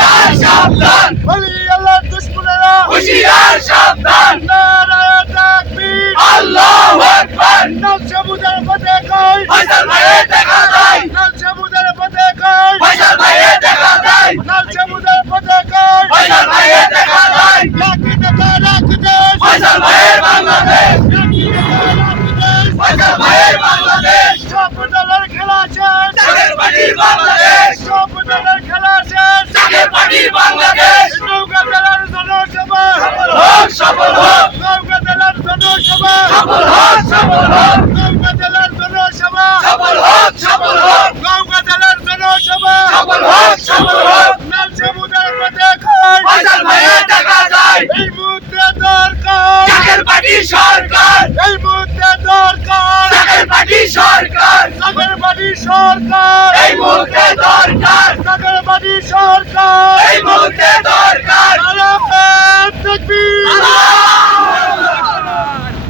হুঁশিয়ার সাবধান, বলি আল্লাহর দুশমনেরা হুঁশিয়ার সাবধান, নারায়ে তাকবীর, আল্লাহু আকবার, লাল সবুজের পতাকায় ফয়সাল ভাইয়ের দেখা যায়, লাল সবুজের পতাকায় ফয়সাল ভাইয়ের দেখা যায়, লাল সবুজের পতাকায় ফয়সাল ভাইয়ের দেখা যায়, রাখি দেখা রাখি দেশ, ফয়সাল ভাইয়ের বাংলাদেশ, রাখি দেখা রাখি দেশ, ফয়সাল ভাইয়ের বাংলাদেশ, সব দলের খেলা শেষ, চাঁদের পানির বাংলাদেশ, সব দলের খেলা শেষ, চাঁদের পানির বাংলাদেশ, নৌকা দলের জনসভা, সফল হোক, নৌকা দলের জনসভা, সফল হোক, সফল হোক, নৌকা দলের জনসভা, সফল হোক, সফল হোক, নৌকা দলের জনসভা, সফল হোক, সফল হোক, লাল সবুজের পতাকায় ফয়সাল ভাইয়ের দেখা যায়, এই মুহূর্তে দরকার, চাঁদের পানির সরকার, এই মুহূর্তে দরকার, চাঁদের পানির সরকার, চাঁদের বাড়ি সরকার, এই মুহূর্তে